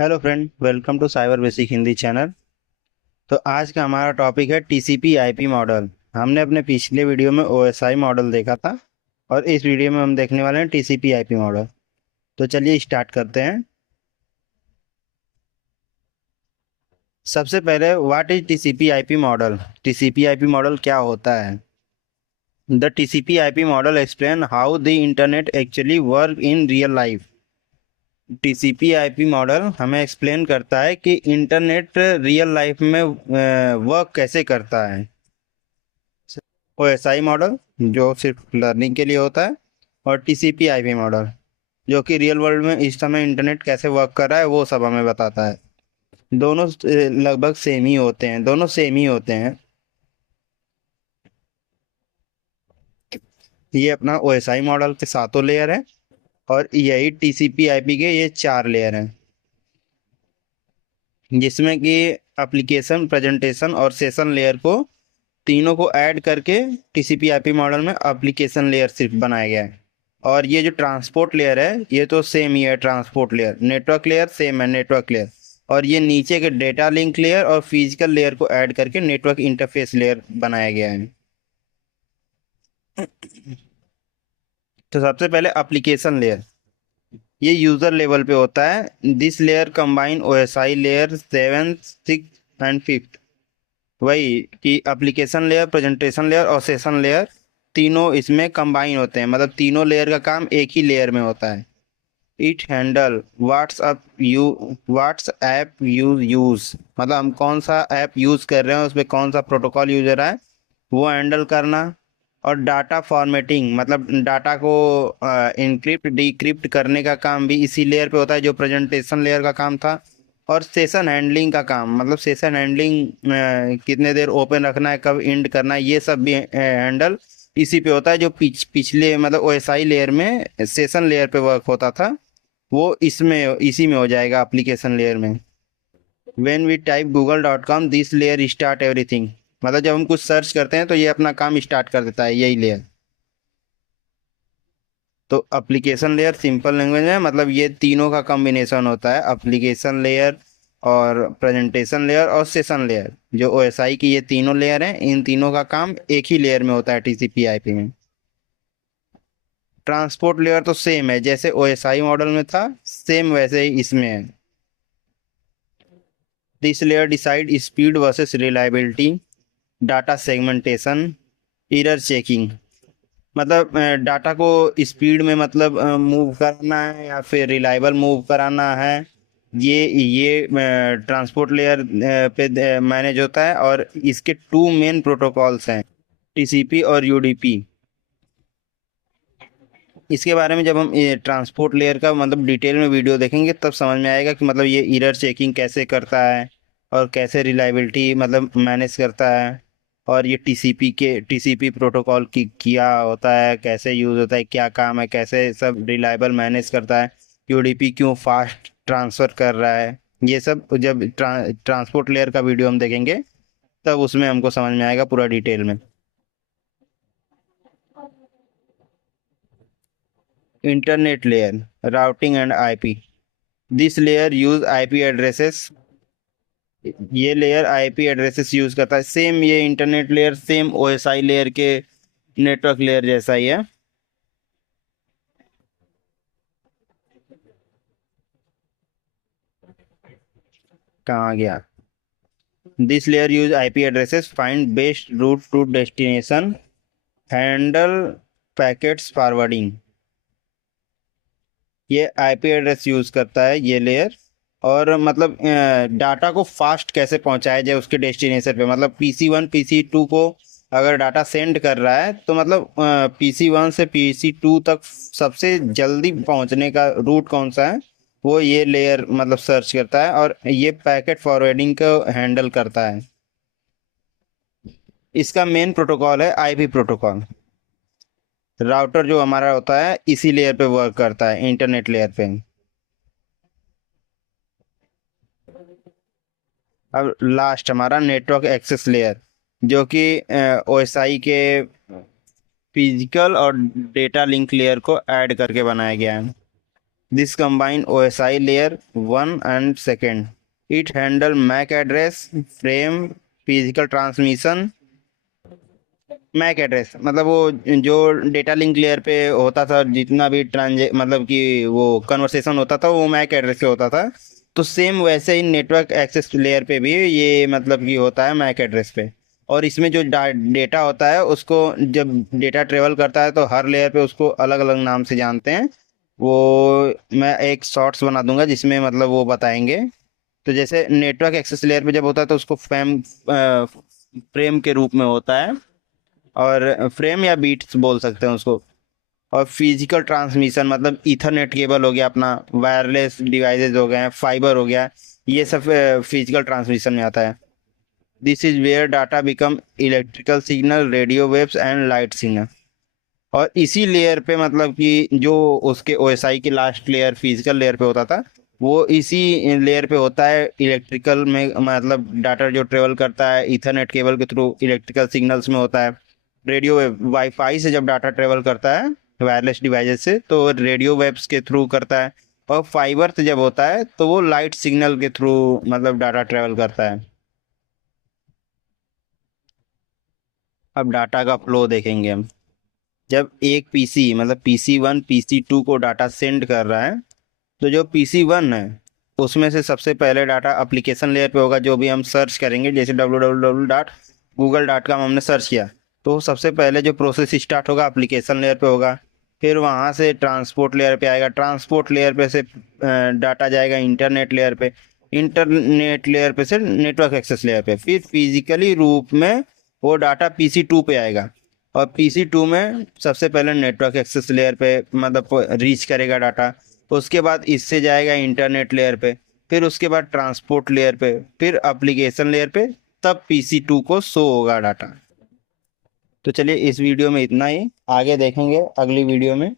Hello friend, welcome to cyber basic Hindi channel. तो आज का हमारा टॉपिक है टीसीपी आईपी मॉडल। हमने अपने पिछले वीडियो में ओएसआई मॉडल देखा था और इस वीडियो में हम देखने वाले हैं टीसीपी आईपी मॉडल। तो चलिए स्टार्ट करते हैं। सबसे पहले what is TCP IP model. TCP IP model क्या होता है? The TCP IP model explain how the internet actually work in real life. TCP IP model हमें एक्सप्लेन करता है कि इंटरनेट रियल लाइफ में वर्क कैसे करता है। ओएसआई मॉडल जो सिर्फ लर्निंग के लिए होता है, और टीसीपी आईपी मॉडल जो कि रियल वर्ल्ड में इस समय इंटरनेट कैसे वर्क कर रहा है वो सब हमें बताता है। दोनों लगभग सेम ही होते हैं, दोनों सेम ही होते हैं। ये अपना ओएसआई मॉडल के सातों लेयर है और यही टीसीपी आईपी के ये चार लेयर हैं, जिसमें कि एप्लीकेशन, प्रेजेंटेशन और सेशन लेयर को तीनों को ऐड करके टीसीपी आईपी मॉडल में एप्लीकेशन लेयर सिर्फ बनाया गया है। और ये जो ट्रांसपोर्ट लेयर है ये तो सेम ही है, transport layer. Network layer same है, नेटवर्क लेयर। और ये नीचे के डेटा लिंक लेयर और फिजिकल लेयर को ऐड करके नेटवर्क इंटरफेस लेयर बनाया गया है। तो सबसे पहले एप्लीकेशन लेयर, ये यूजर लेवल पे होता है। This layer combine OSI layer 7, 6 and 5। वही कि एप्लीकेशन लेयर, प्रेजेंटेशन लेयर और सेशन लेयर तीनों इसमें कंबाइन होते हैं, मतलब तीनों लेयर का काम एक ही लेयर में होता है। इट हैंडल व्हाट्सएप यूज, मतलब हम कौन सा ऐप यूज कर रहे हैं, उसमें कौन सा प्रोटोकॉल यूज हो रहा है वो हैंडल करना। और डाटा फॉर्मेटिंग, मतलब डाटा को इनक्रिप्ट डिक्रिप्ट करने का काम भी इसी लेयर पे होता है जो प्रेजेंटेशन लेयर का काम था। और सेशन हैंडलिंग का काम, मतलब सेशन हैंडलिंग कितने देर ओपन रखना है, कब एंड करना है, ये सब भी हैंडल इसी पे होता है। जो पिछले मतलब ओएसआई लेयर में सेशन लेयर पे वर्क होता था वो इसमें इसी में हो जाएगा, एप्लीकेशन लेयर में। When we type google.com this layer start everything, मतलब जब हम कुछ सर्च करते हैं तो ये अपना काम स्टार्ट कर देता है, यही लेयर। तो एप्लीकेशन लेयर सिंपल लैंग्वेज में मतलब ये तीनों का कॉम्बिनेशन होता है, एप्लीकेशन लेयर और प्रेजेंटेशन लेयर और सेशन लेयर। जो ओएसआई की ये तीनों लेयर हैं, इन तीनों का काम एक ही लेयर में होता है टीसीपी आईपी में। ट्रांसपोर्ट लेयर तो सेम है, जैसे ओएसआई मॉडल में था सेम वैसे ही इसमें है। This layer decide speed versus reliability, data segmentation, error checking. मतलब डाटा को स्पीड में मतलब मूव कराना है या फिर रिलायबल मूव कराना है, ये ट्रांसपोर्ट लेयर पे मैनेज होता है। और इसके टू मेन प्रोटोकॉल्स हैं, टीसीपी और यूडीपी। इसके बारे में जब हम ट्रांसपोर्ट लेयर का मतलब डिटेल में वीडियो देखेंगे तब समझ में आएगा कि मतलब ये एरर चेकिंग कैसे करता है और कैसे रिलायबिलिटी मतलब मैनेज करता है। और ये टीसीपी प्रोटोकॉल की किया होता है, कैसे यूज़ होता है, क्या काम है, कैसे सब रिलायबल मैनेज करता है, यूडीपी क्यों फास्ट ट्रांसफ़र कर रहा है। ये सब जब ट्रांसपोर्ट लेयर का वीडियो हम देखेंगे तब उसमें हमको समझ में आएगा पूरा डिटेल में। Internet layer, routing and IP. This layer use IP addresses, ये लेयर आईपी एड्रेसेस यूज करता है। सेम ये internet layer same OSI layer के नेटवर्क लेयर जैसा ही है। कहाँ गया? This layer use IP addresses, find best route to destination, handle packets forwarding. ये आईपी एड्रेस यूज करता है ये लेयर, और मतलब डाटा को फास्ट कैसे पहुंचाया जाए उसके डेस्टिनेशन पे। मतलब PC1 PC2 को अगर डाटा सेंड कर रहा है तो मतलब PC1 से PC2 तक सबसे जल्दी पहुंचने का रूट कौन सा है वो ये लेयर मतलब सर्च करता है, और ये पैकेट फॉरवर्डिंग को हैंडल करता है। इसका मेन प्रोटोकॉल है आईपी प्रोटोकॉल। राउटर जो हमारा होता है इसी लेयर पे वर्क करता है, इंटरनेट लेयर पे। अब लास्ट हमारा नेटवर्क एक्सेस लेयर, जो कि ओएसआई के फिजिकल और डेटा लिंक लेयर को ऐड करके बनाया गया है। This combine OSI layer 1 and 2nd. It handle MAC address, frame, physical transmission. MAC address मतलब वो जो डेटा लिंक लेयर पे होता था, जितना भी ट्रांजे मतलब कि वो कन्वर्सेशन होता था वो मैक एड्रेस पे होता था। तो सेम वैसे ही नेटवर्क एक्सेस लेयर पे भी ये मतलब कि होता है मैक एड्रेस पे। और इसमें जो डेटा होता है उसको जब डेटा ट्रेवल करता है तो हर लेयर पे उसको अलग अलग नाम से जानते हैं। वो मैं एक शॉर्ट्स बना दूंगा जिसमें मतलब वो बताएंगे। तो जैसे नेटवर्क एक्सेस लेयर पे जब होता है तो उसको फ्रेम के रूप में होता है, और फ्रेम या बीट्स बोल सकते हैं उसको। और फिजिकल ट्रांसमिशन मतलब ईथरनेट केबल हो गया, अपना वायरलेस डिवाइसेस हो गए, फाइबर हो गया, ये सब फिजिकल ट्रांसमिशन में आता है। This is where data become electrical signal, radio waves and light signal. और इसी लेयर पे मतलब कि जो उसके ओएसआई की लास्ट लेयर फिजिकल लेयर पे होता था, वो इसी लेयर पे होता है इलेक्ट्रिकल में, मतलब डाटा जो ट्रेवल करता है ईथरनेट केबल के थ्रू इलेक्ट्रिकल सिग्नल्स में होता है। रेडियो वेव वाईफाई से जब डाटा ट्रेवल करता है वायरलेस डिवाइसेस से तो रेडियो वेव्स के थ्रू करता है। और फाइबर से जब होता है तो वो लाइट सिग्नल के थ्रू मतलब डाटा ट्रेवल करता है। अब डाटा का फ्लो देखेंगे हम। जब एक पीसी मतलब PC1 PC2 को डाटा सेंड कर रहा है, तो जो PC1 है उसमें से सबसे पहले डाटा एप्लीकेशन लेयर पे होगा। जो भी हम सर्च करेंगे जैसे www.google.com हमने सर्च किया, तो सबसे पहले जो प्रोसेस स्टार्ट होगा एप्लीकेशन लेयर पे होगा। फिर वहाँ से ट्रांसपोर्ट लेयर पे आएगा, ट्रांसपोर्ट लेयर पे से डाटा जाएगा इंटरनेट लेयर पे, इंटरनेट लेयर पे से नेटवर्क एक्सेस लेयर पे, फिर फिजिकली रूप में वो डाटा PC2 पे आएगा। और PC2 में सबसे पहले नेटवर्क एक्सेस लेयर पे मतलब रीच करेगा डाटा। उसके बाद इससे जाएगा इंटरनेट लेयर पे, फिर उसके बाद ट्रांसपोर्ट लेयर पे, फिर एप्लीकेशन लेयर पे, तब PC2 को शो होगा डाटा। तो चलिए इस वीडियो में इतना ही, आगे देखेंगे अगली वीडियो में।